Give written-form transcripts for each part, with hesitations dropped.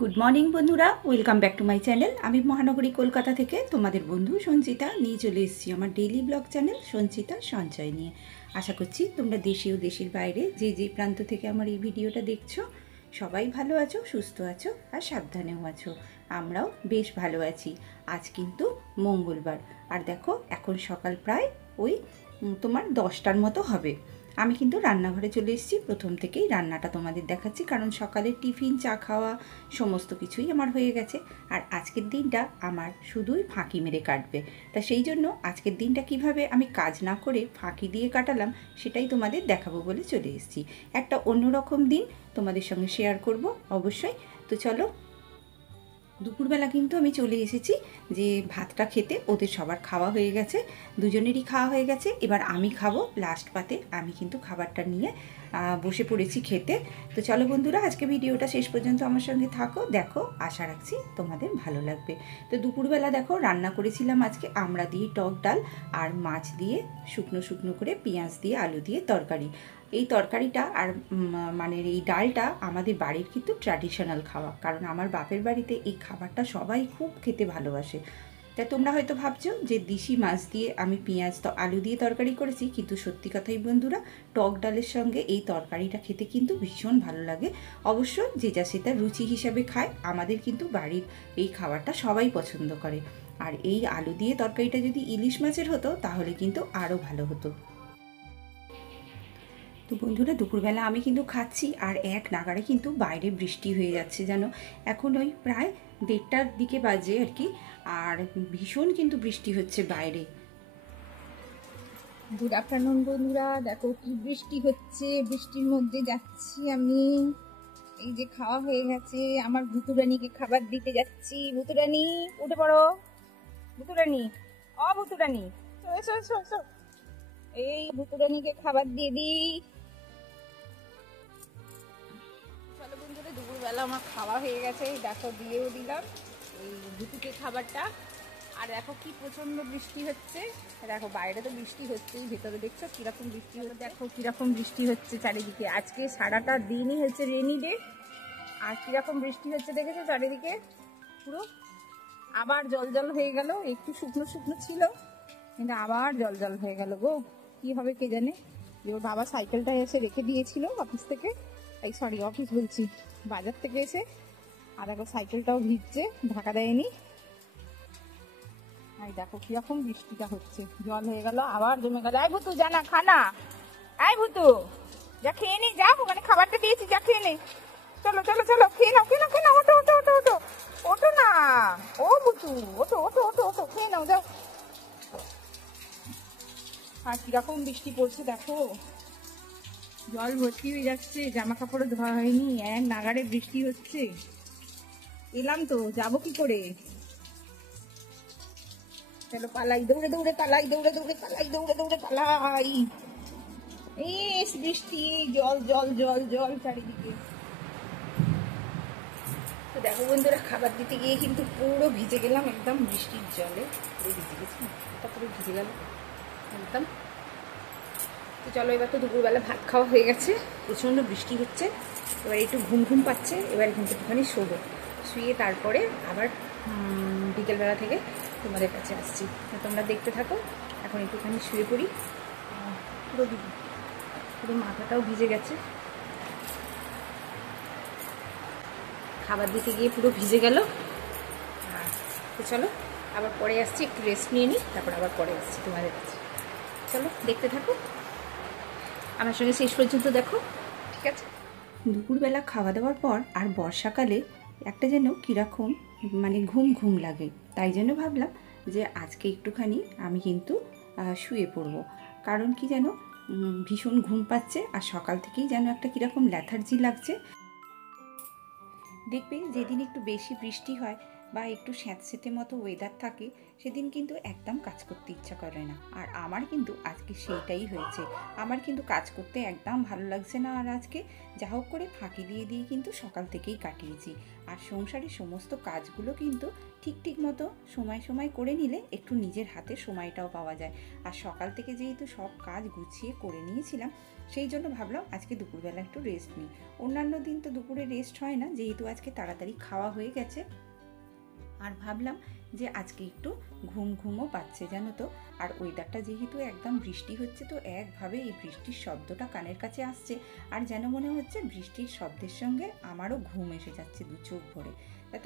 Good morning বন্ধুরা, welcome back to my channel. আমি মহানগরী কলকাতা থেকে তোমাদের বন্ধু সঞ্চিতা নিয়ে চলে এসেছি আমার ডেইলি ব্লগ চ্যানেল সঞ্চিতা সঞ্চয় নিয়ে। আশা করছি তোমরা দেশে ও দেশের বাইরে যে যে প্রান্ত থেকে আমার এই ভিডিওটা দেখছো সবাই ভালো আছো, সুস্থ আছো আর সাবধানেও আছো। আমরাও বেশ ভালো আছি। আজ কিন্তু মঙ্গলবার, আর দেখো এখন সকাল প্রায় ওই তোমার 10টার মতো হবে। আমি কিন্তু রান্নাঘরে চলে এসেছি। প্রথম থেকেই রান্নাটা তোমাদের দেখাচ্ছি, কারণ সকালের টিফিন, চা খাওয়া সমস্ত কিছুই আমার হয়ে গেছে। আর আজকের দিনটা আমার শুধুই ফাঁকি মেরে কাটবে। তা সেই জন্য আজকের দিনটা কিভাবে আমি কাজ না করে ফাঁকি দিয়ে কাটালাম সেটাই তোমাদের দেখাবো বলে চলে এসেছি। একটা অন্যরকম দিন তোমাদের সঙ্গে শেয়ার করব অবশ্যই। তো চলো, দুপুরবেলা কিন্তু আমি চলে এসেছি যে ভাতটা খেতে। ওদের সবার খাওয়া হয়ে গেছে, দুজনেরই খাওয়া হয়ে গেছে। এবার আমি খাবো লাস্ট পাতে। আমি কিন্তু খাবারটা নিয়ে বসে পড়েছি খেতে। তো চলো বন্ধুরা, আজকে ভিডিওটা শেষ পর্যন্ত আমার সঙ্গে থাকো, দেখো। আশা রাখছি তোমাদের ভালো লাগবে। তো দুপুরবেলা দেখো রান্না করেছিলাম আজকে আমড়া দিয়ে টক ডাল, আর মাছ দিয়ে শুকনো শুকনো করে পেঁয়াজ দিয়ে আলু দিয়ে তরকারি। এই তরকারিটা আর মানে এই ডালটা আমাদের বাড়ির কিন্তু ট্র্যাডিশনাল খাওয়া, কারণ আমার বাপের বাড়িতে এই খাবারটা সবাই খুব খেতে ভালোবাসে। তা তোমরা হয়তো ভাবছো যে দেশি মাছ দিয়ে আমি পেঁয়াজ তো আলু দিয়ে তরকারি করেছি, কিন্তু সত্যি কথাই বন্ধুরা, টক ডালের সঙ্গে এই তরকারিটা খেতে কিন্তু ভীষণ ভালো লাগে। অবশ্য যে যা সেটা রুচি হিসাবে খায়, আমাদের কিন্তু বাড়ির এই খাবারটা সবাই পছন্দ করে। আর এই আলু দিয়ে তরকারিটা যদি ইলিশ মাছের হতো তাহলে কিন্তু আরও ভালো হতো। তো বন্ধুরা, দুপুরবেলা আমি কিন্তু খাচ্ছি, আর এক নাগাড়ে কিন্তু বাইরে বৃষ্টি হয়ে যাচ্ছে যেন। এখন ওই প্রায় 1:30টার দিকে বাজে আর কি, আর ভীষণ কিন্তু বৃষ্টি হচ্ছে বাইরে। গুড আফটারনুন বন্ধুরা, দেখো কি বৃষ্টি হচ্ছে। বৃষ্টির মধ্যে যাচ্ছি আমি। এই যে খাওয়া হয়ে গেছে, আমার ভুতুরানিকে খাবার দিতে যাচ্ছি। ভুতুরানি উঠে পড়ো। ভুতুরানি, ভুতুরানি, এসো এসো এসো। এই ভুতুরানিকে খাবার দিয়ে দিই। চলো বন্ধুরা, দুপুরবেলা আমার খাওয়া হয়ে গেছে, দেখো দিয়েও দিলাম এই ভুতুকে খাবারটা। আর দেখো কি প্রচন্ড বৃষ্টি হচ্ছে। দেখো বাইরে তো বৃষ্টি হচ্ছেই, ভেতরে দেখছো কিরকম বৃষ্টি হচ্ছে। দেখো কিরকম বৃষ্টি হচ্ছে চারিদিকে। আজকে সারাটা দিনই হচ্ছে রেনি ডে, আর কিরকম বৃষ্টি হচ্ছে দেখেছো চারিদিকে। পুরো আবার জল জল হয়ে গেল। একটু শুকনো শুকনো ছিল, কিন্তু আবার জল জল হয়ে গেল গো। কি হবে কে জানে। যে ওর বাবা সাইকেলটা এসে রেখে দিয়েছিল অফিস থেকে, এই সরি অফিস বলছি, বাজার থেকে এসে। আর দেখো সাইকেলটাও ভিজছে, ঢাকা দেয়নি। এই দেখো কিরকম বৃষ্টিটা হচ্ছে, জল হয়ে গেল আবার জমে গেল। এই ভুতু জানা খানা, এই ভুতু যা খেয়ে নে, যা ওখানে খাবারটা দিয়েছি, যা খেয়ে নে। চলো চলো চলো, খেয়ে নাও খেয়ে নাও খেয়ে নাও। ওঠো ওঠো ওঠো ওঠো, ওঠো না। ও ভুতু, ওঠো ওঠো ওঠো ওঠো, খেয়ে নাও যাও। আর কিরকম বৃষ্টি পড়ছে দেখো, জল ভর্তি হয়ে যাচ্ছে, জামা কাপড় ধোয়া হয়নি, এক নাগাড়ে বৃষ্টি হচ্ছে। এলাম তো, যাবো কি করে। চলো পালাই, দৌড়ে দৌড়ে পালাই, দৌড়ে দৌড়ে পালাই, দৌড়ে দৌড়ে পালাই। এই বৃষ্টি, জল জল জল জল চারিদিকে। তো দেখো বন্ধুরা, খাবার দিতে গিয়ে কিন্তু পুরো ভিজে গেলাম একদম বৃষ্টির জলে। পুরো ভিজে গেছি, পুরো ভিজে গেল একদম। তো চলো, এবার তো দুপুরবেলা ভাত খাওয়া হয়ে গেছে, প্রচণ্ড বৃষ্টি হচ্ছে। এবার একটু ঘুম ঘুম পাচ্ছে, এবার কিন্তু একটুখানি শোবো। শুয়ে তারপরে আবার বিকেলবেলা থেকে তোমাদের কাছে আসছি। তোমরা দেখতে থাকো। এখন একটুখানি শুয়ে পড়ি। পুরো পুরো মাথাটাও ভিজে গেছে, খাবার দিতে গিয়ে পুরো ভিজে গেল। তো চলো আবার পরে আসছি, একটু রেস্ট নিয়ে নিই, তারপর আবার পরে আসছি তোমাদের কাছে। চলো দেখতে থাকো, আমার সঙ্গে শেষ পর্যন্ত দেখো, ঠিক আছে। দুপুরবেলা খাওয়া দাওয়ার পর আর বর্ষাকালে একটা যেন কীরকম মানে ঘুম ঘুম লাগে, তাই জন্য ভাবলাম যে আজকে একটুখানি আমি কিন্তু শুয়ে পড়ব। কারণ কি যেন ভীষণ ঘুম পাচ্ছে, আর সকাল থেকেই যেন একটা কীরকম ল্যাথার্জি লাগছে। দেখবে যেদিন একটু বেশি বৃষ্টি হয় বা একটু স্যাঁতসেঁতে মতো ওয়েদার থাকে সেদিন কিন্তু একদম কাজ করতে ইচ্ছা করে না। আর আমার কিন্তু আজকে সেইটাই হয়েছে। আমার কিন্তু কাজ করতে একদম ভালো লাগছে না। আর আজকে যা হোক করে ফাঁকি দিয়ে দিয়ে কিন্তু সকাল থেকেই কাটিয়েছি। আর সংসারের সমস্ত কাজগুলো কিন্তু ঠিক মতো সময় সময় করে নিলে একটু নিজের হাতে সময়টাও পাওয়া যায়। আর সকাল থেকে যেহেতু সব কাজ গুছিয়ে করে নিয়েছিলাম, সেই জন্য ভাবলাম আজকে দুপুরবেলা একটু রেস্ট নিই। অন্যান্য দিন তো দুপুরে রেস্ট হয় না, যেহেতু আজকে তাড়াতাড়ি খাওয়া হয়ে গেছে। আর ভাবলাম যে আজকে একটু ঘুমও পাচ্ছে জানো তো। আর ওয়েদারটা যেহেতু একদম বৃষ্টি হচ্ছে, তো একভাবে এই বৃষ্টির শব্দটা কানের কাছে আসছে, আর যেন মনে হচ্ছে বৃষ্টির শব্দের সঙ্গে আমারও ঘুম এসে যাচ্ছে দু চোখ ভরে।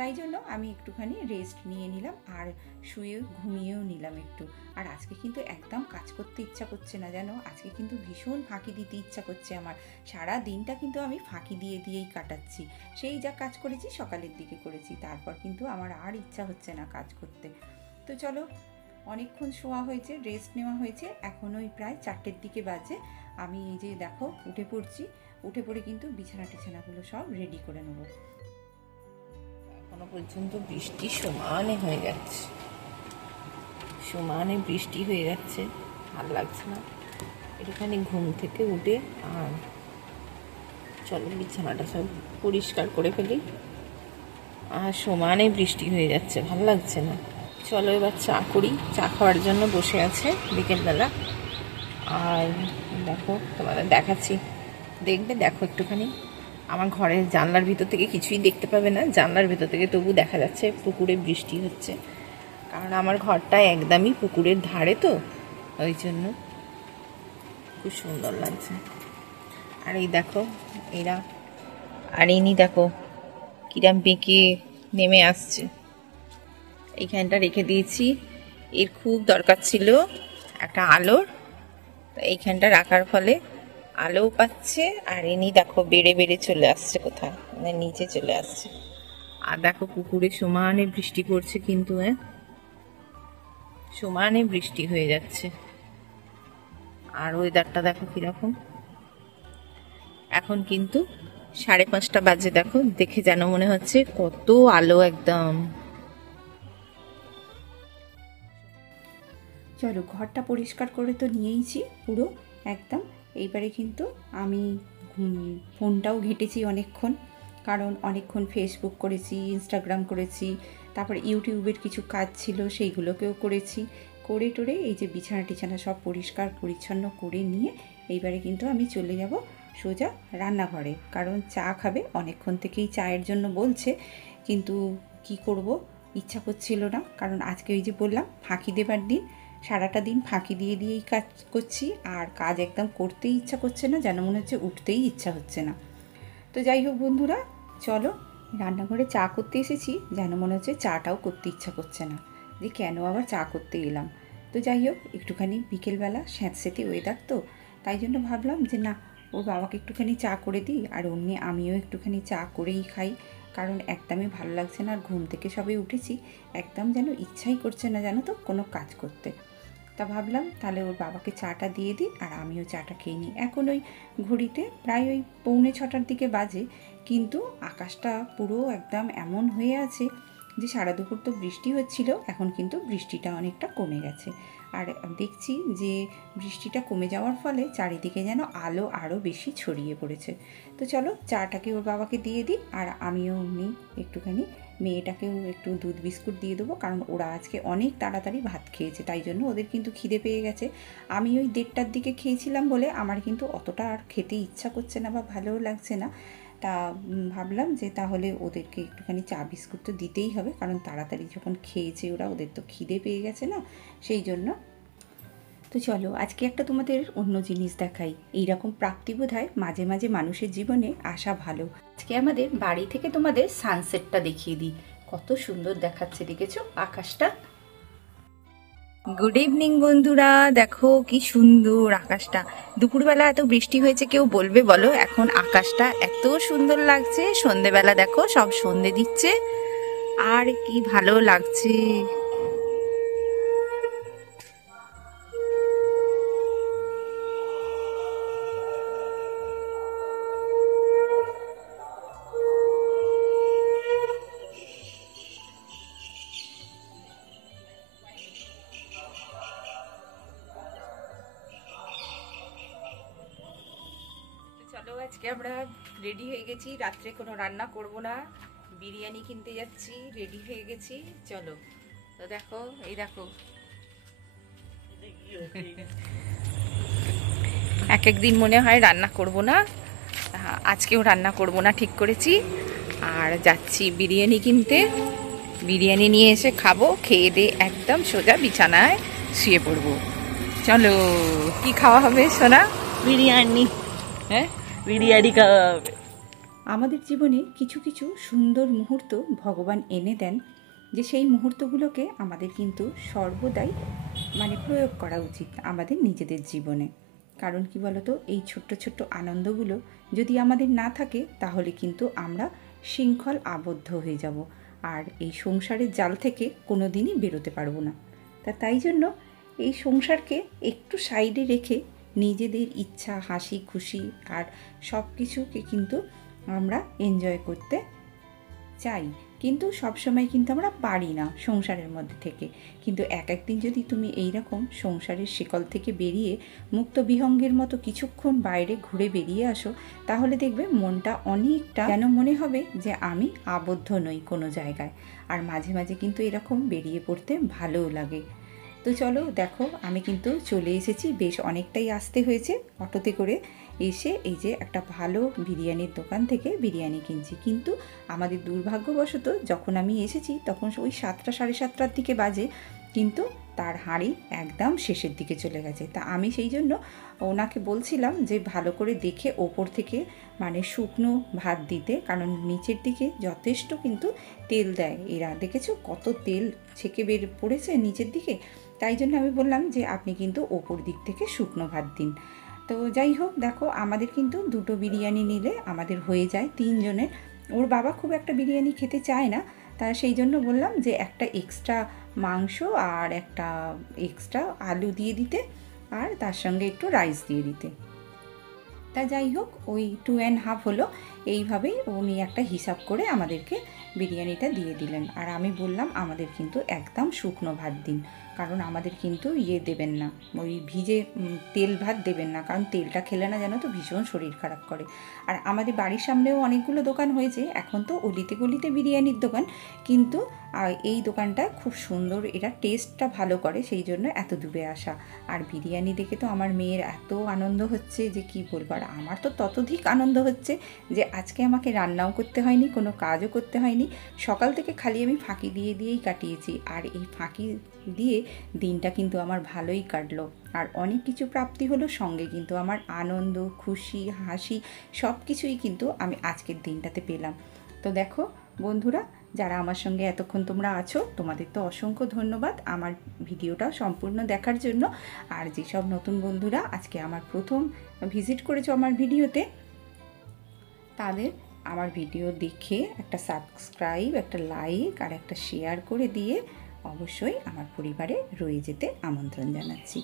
তাই জন্য আমি একটুখানি রেস্ট নিয়ে নিলাম আর শুয়ে ঘুমিয়েও নিলাম একটু। আর আজকে কিন্তু একদম কাজ করতে ইচ্ছা করছে না জানো, আজকে কিন্তু ভীষণ ফাঁকি দিতে ইচ্ছা করছে আমার। সারা দিনটা কিন্তু আমি ফাঁকি দিয়েই কাটাচ্ছি। সেই যা কাজ করেছি সকালের দিকে করেছি, তারপর কিন্তু আমার আর ইচ্ছা হচ্ছে না কাজ করতে। তো চলো, অনেকক্ষণ শোয়া হয়েছে, রেস্ট নেওয়া হয়েছে, এখন ওই প্রায় 4টের দিকে বাজে। আমি এই যে দেখো উঠে পড়ছি, উঠে পড়ে কিন্তু বিছানাগুলো সব রেডি করে নেবো। এখনো পর্যন্ত বৃষ্টি সমানে হয়ে যাচ্ছে, সমানে বৃষ্টি হয়ে যাচ্ছে, ভালো লাগছে না। একটুখানি ঘুম থেকে উঠে আর চলো বিছানাটা সব পরিষ্কার করে ফেলি। আর সমানে বৃষ্টি হয়ে যাচ্ছে, ভালো লাগছে না। চলো এবার চা করি। চা খাওয়ার জন্য বসে আছে বিকেলবেলা। আর দেখো তোমাদের দেখাচ্ছি, দেখো একটুখানি। আমার ঘরের জানলার ভিতর থেকে কিছুই দেখতে পাবে না, জানলার ভিতর থেকে তবু দেখা যাচ্ছে পুকুরে বৃষ্টি হচ্ছে, কারণ আমার ঘরটা একদমই পুকুরের ধারে, তো ওই জন্য খুব সুন্দর লাগছে। আর এই দেখো এরা, আর ইনি দেখো কিরাম বেঁকে নেমে আসছে। এইখানটা রেখে দিয়েছি, এর খুব দরকার ছিল একটা আলোর, এইখানটা রাখার ফলে আলোও পাচ্ছে। আর ইনি দেখো বেড়ে চলে আসছে কোথায়, মানে নিচে চলে আসছে। আর দেখো পুকুরে সমানে বৃষ্টি পড়ছে, কিন্তু সমানে বৃষ্টি হয়ে যাচ্ছে। আর ওয়েদারটা দেখো কিরকম। এখন কিন্তু 5:30 বাজে, দেখো দেখে যেন মনে হচ্ছে কত আলো একদম। চলো, ঘরটা পরিষ্কার করে তো নিয়েইছি পুরো একদম। এইবারে কিন্তু আমি ফোনটাও ঘেঁটেছি অনেকক্ষণ, কারণ অনেকক্ষণ ফেসবুক করেছি, ইনস্টাগ্রাম করেছি, তারপর ইউটিউবের কিছু কাজ ছিল সেইগুলোকেও করেছি। করে টোরে এই যে বিছানা সব পরিষ্কার পরিচ্ছন্ন করে নিয়ে এইবারে কিন্তু আমি চলে যাব সোজা রান্নাঘরে, কারণ চা খাবে। অনেকক্ষণ থেকেই চায়ের জন্য বলছে, কিন্তু কি করব, ইচ্ছা করছিল না, কারণ আজকে ওই যে বললাম ফাঁকি দেবার দিন, সারাটা দিন ফাঁকি দিয়েই কাজ করছি। আর কাজ একদম করতেই ইচ্ছা করছে না, যেন মনে হচ্ছে উঠতেই ইচ্ছা হচ্ছে না। তো যাই হোক বন্ধুরা, চলো রান্নাঘরে চা করতে এসেছি, যেন মনে হচ্ছে চাটাও করতে ইচ্ছা করছে না, যে কেন আবার চা করতে এলাম। তো যাই হোক, একটুখানি বিকেলবেলা স্যাঁতস্যাঁতে ওয়েদার, তো তাই জন্য ভাবলাম যে না, ওর বাবাকে একটুখানি চা করে দিই, আর অমনি আমিও একটুখানি চা করেই খাই, কারণ একদমই ভালো লাগছে না। আর ঘুম থেকে সবে উঠেছি, একদম যেন ইচ্ছাই করছে না জানো তো কোনো কাজ করতে। তা ভাবলাম তাহলে ওর বাবাকে চাটা দিয়ে দিই, আর আমিও চাটা খেয়ে নিই। এখন ওই ঘড়িতে প্রায় ওই 5:45 দিকে বাজে, কিন্তু আকাশটা পুরো একদম এমন হয়ে আছে যে সারা দুপুর তো বৃষ্টি হচ্ছিল, এখন কিন্তু বৃষ্টিটা অনেকটা কমে গেছে। আর দেখছি যে বৃষ্টিটা কমে যাওয়ার ফলে চারিদিকে যেন আলো আরও বেশি ছড়িয়ে পড়েছে। তো চলো চাটাকে ওর বাবাকে দিয়ে দিই, আর আমিও নিই একটুখানি, মেয়েটাকেও একটু দুধ বিস্কুট দিয়ে দেবো, কারণ ওরা আজকে অনেক তাড়াতাড়ি ভাত খেয়েছে, তাই জন্য ওদের কিন্তু খিদে পেয়ে গেছে। আমি ওই 1:30টার দিকে খেয়েছিলাম বলে আমার কিন্তু অতটা আর খেতে ইচ্ছা করছে না বা ভালোও লাগছে না। তা ভাবলাম যে তাহলে ওদেরকে একটুখানি চা বিস্কুট তো দিতেই হবে, কারণ তাড়াতাড়ি যখন খেয়েছে ওরা, ওদের তো খিদে পেয়ে গেছে না, সেই জন্য। তো চলো আজকে একটা তোমাদের অন্য জিনিস দেখাই। এইরকম প্রাপ্তি বোধহয় মাঝে মাঝে মানুষের জীবনে আসা ভালো। আজকে আমাদের বাড়ি থেকে তোমাদের সানসেটটা দেখিয়ে দিই, কত সুন্দর দেখাচ্ছে, দেখেছো আকাশটা। গুড ইভিনিং বন্ধুরা, দেখো কি সুন্দর আকাশটা। দুপুরবেলা এত বৃষ্টি হয়েছে কেউ বলবে বলো? এখন আকাশটা এত সুন্দর লাগছে, সন্ধেবেলা দেখো সব সন্ধে দিচ্ছে, আর কি ভালো লাগছে। আজকে আমরা রেডি হয়ে গেছি, রাত্রে কোনো রান্না করব না, বিরিয়ানি কিনতে যাচ্ছি, রেডি হয়ে গেছি। চলো তো দেখো, এই দেখো এক একদিন মনে হয় রান্না করব না, আজকেও রান্না করব না ঠিক করেছি। আর যাচ্ছি বিরিয়ানি কিনতে, বিরিয়ানি নিয়ে এসে খাবো, খেয়ে দিয়ে একদম সোজা বিছানায় শুয়ে পড়বো। চলো, কি খাওয়া হবে সোনা? বিরিয়ানি। হ্যাঁ, বিরিয়ানি খাওয়া হবে। আমাদের জীবনে কিছু কিছু সুন্দর মুহূর্ত ভগবান এনে দেন, যে সেই মুহূর্তগুলোকে আমাদের কিন্তু সর্বদাই প্রয়োগ করা উচিত আমাদের নিজেদের জীবনে। কারণ কি বলতো, এই ছোট্ট ছোট্ট আনন্দগুলো যদি আমাদের না থাকে তাহলে কিন্তু আমরা শৃঙ্খল আবদ্ধ হয়ে যাব, আর এই সংসারের জাল থেকে কোনো দিনই বেরোতে পারবো না। তাই জন্য এই সংসারকে একটু সাইডে রেখে নিজেদের ইচ্ছা, হাসি খুশি আর সব কিছুকে কিন্তু আমরা এনজয় করতে চাই, কিন্তু সবসময় কিন্তু আমরা পারি না সংসারের মধ্যে থেকে। কিন্তু এক একদিন যদি তুমি এই রকম সংসারের শিকল থেকে বেরিয়ে মুক্ত বিহঙ্গের মতো কিছুক্ষণ বাইরে ঘুরে বেরিয়ে আসো, তাহলে দেখবে মনটা অনেকটা যেন মনে হবে যে আমি আবদ্ধ নই কোনো জায়গায়। আর মাঝে মাঝে কিন্তু এরকম বেরিয়ে পড়তে ভালোও লাগে। তো চলো দেখো, আমি কিন্তু চলে এসেছি, বেশ অনেকটাই আসতে হয়েছে অটোতে করে। এসে এই যে একটা ভালো বিরিয়ানির দোকান থেকে বিরিয়ানি কিনছি, কিন্তু আমাদের দুর্ভাগ্যবশত যখন আমি এসেছি তখন ওই 7টা সাড়ে 7টার দিকে বাজে, কিন্তু তার হাঁড়ি একদম শেষের দিকে চলে গেছে। তা আমি সেই জন্য ওনাকে বলছিলাম যে ভালো করে দেখে ওপর থেকে শুকনো ভাত দিতে, কারণ নিচের দিকে যথেষ্ট কিন্তু তেল দেয় এরা, দেখেছো কত তেল ছেঁকে বের পড়েছে নিচের দিকে। তাই জন্য আমি বললাম যে আপনি কিন্তু ওপর দিক থেকে শুকনো ভাত দিন। তো যাই হোক, দেখো আমাদের কিন্তু 2টো বিরিয়ানি নিলে আমাদের হয়ে যায় 3 জনের। ওর বাবা খুব একটা বিরিয়ানি খেতে চায় না, তা সেই জন্য বললাম যে একটা এক্সট্রা মাংস আর একটা এক্সট্রা আলু দিয়ে দিতে, আর তার সঙ্গে একটু রাইস দিয়ে দিতে। তা যাই হোক, ওই 2.5 হলো। এইভাবেই উনি একটা হিসাব করে আমাদেরকে বিরিয়ানিটা দিয়ে দিলেন। আর আমি বললাম আমাদের কিন্তু একদম শুকনো ভাত দিন, কারণ আমাদের কিন্তু দেবেন না, ওই ভিজে তেল ভাত দেবেন না, কারণ তেলটা খেলে না জানো তো ভীষণ শরীর খারাপ করে। আর আমাদের বাড়ির সামনেও অনেকগুলো দোকান হয়েছে এখন তো, অলিতে গলিতে বিরিয়ানির দোকান, কিন্তু এই দোকানটা খুব সুন্দর, এরা টেস্টটা ভালো করে, সেই জন্য এত দূরে আসা। আর বিরিয়ানি দেখে তো আমার মেয়ের এত আনন্দ হচ্ছে যে কি বলবো, আর আমার তো ততোধিক আনন্দ হচ্ছে যে আজকে আমাকে রান্নাও করতে হয়নি, কোনো কাজও করতে হয়নি, সকাল থেকে খালি আমি ফাঁকি দিয়েই কাটিয়েছি। আর এই ফাঁকি দিয়ে দিনটা কিন্তু আমার ভালোই কাটলো, আর অনেক কিছু প্রাপ্তি হলো, সঙ্গে কিন্তু আমার আনন্দ, খুশি, হাসি সব কিছুই কিন্তু আমি আজকের দিনটাতে পেলাম। তো দেখো বন্ধুরা, যারা আমার সঙ্গে এতক্ষণ তোমরা আছো, তোমাদের তো অসংখ্য ধন্যবাদ আমার ভিডিওটা সম্পূর্ণ দেখার জন্য। আর যেসব নতুন বন্ধুরা আজকে আমার প্রথম ভিজিট করেছো আমার ভিডিওতে, তাদের আমার ভিডিও দেখে একটা সাবস্ক্রাইব, একটা লাইক আর একটা শেয়ার করে দিয়ে অবশ্যই আমার পরিবারে রয়ে যেতে আমন্ত্রণ জানাচ্ছি।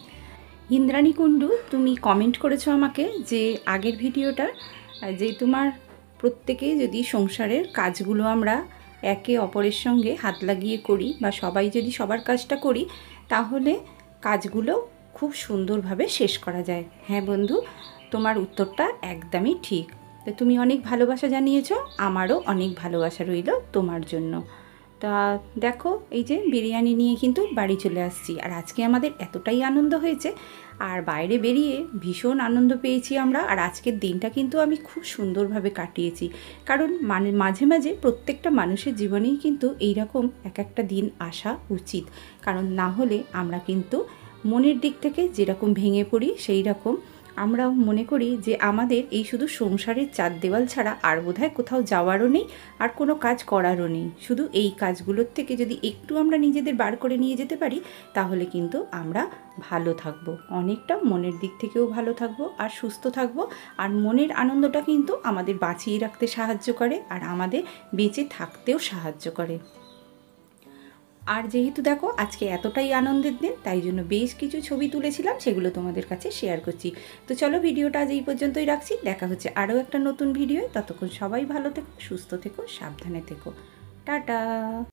ইন্দ্রাণী কুণ্ডু, তুমি কমেন্ট করেছো আমাকে যে আগের ভিডিওটা, যে তোমার প্রত্যেকে যদি সংসারের কাজগুলো আমরা একে অপরের সঙ্গে হাত লাগিয়ে করি, বা সবাই যদি সবার কাজটা করি, তাহলে কাজগুলো খুব সুন্দরভাবে শেষ করা যায়। হ্যাঁ বন্ধু, তোমার উত্তরটা একদমই ঠিক। তো তুমি অনেক ভালোবাসা জানিয়েছো, আমারও অনেক ভালোবাসা রইল তোমার জন্য। তা দেখো, এই যে বিরিয়ানি নিয়ে কিন্তু বাড়ি চলে আসছি, আর আজকে আমাদের এতটাই আনন্দ হয়েছে, আর বাইরে বেরিয়ে ভীষণ আনন্দ পেয়েছি আমরা। আর আজকের দিনটা কিন্তু আমি খুব সুন্দরভাবে কাটিয়েছি, কারণ মাঝে মাঝে প্রত্যেকটা মানুষের জীবনেই কিন্তু এইরকম এক একটা দিন আসা উচিত, কারণ না হলে আমরা কিন্তু মনের দিক থেকে যেরকম ভেঙে পড়ি, সেই রকম আমরাও মনে করি যে আমাদের এই শুধু সংসারের 4 দেওয়াল ছাড়া আর বোধহয় কোথাও যাওয়ারও নেই, আর কোনো কাজ করারও নেই। শুধু এই কাজগুলোর থেকে যদি একটু আমরা নিজেদের বার করে নিয়ে যেতে পারি, তাহলে কিন্তু আমরা ভালো থাকবো, অনেকটা মনের দিক থেকেও ভালো থাকবো আর সুস্থ থাকবো। আর মনের আনন্দটা কিন্তু আমাদের বাঁচিয়ে রাখতে সাহায্য করে, আর আমাদের বেঁচে থাকতেও সাহায্য করে। আর যেহেতু দেখো আজকে এতটাই আনন্দের দিন, তাই জন্য বেশ কিছু ছবি তুলেছিলাম, সেগুলো তোমাদের কাছে শেয়ার করছি। তো চলো, ভিডিওটা আজ এই পর্যন্তই রাখছি, দেখা হচ্ছে আরও একটা নতুন ভিডিও। ততক্ষণ সবাই ভালো থেকো, সুস্থ থেকো, সাবধানে থেকো, টাটা।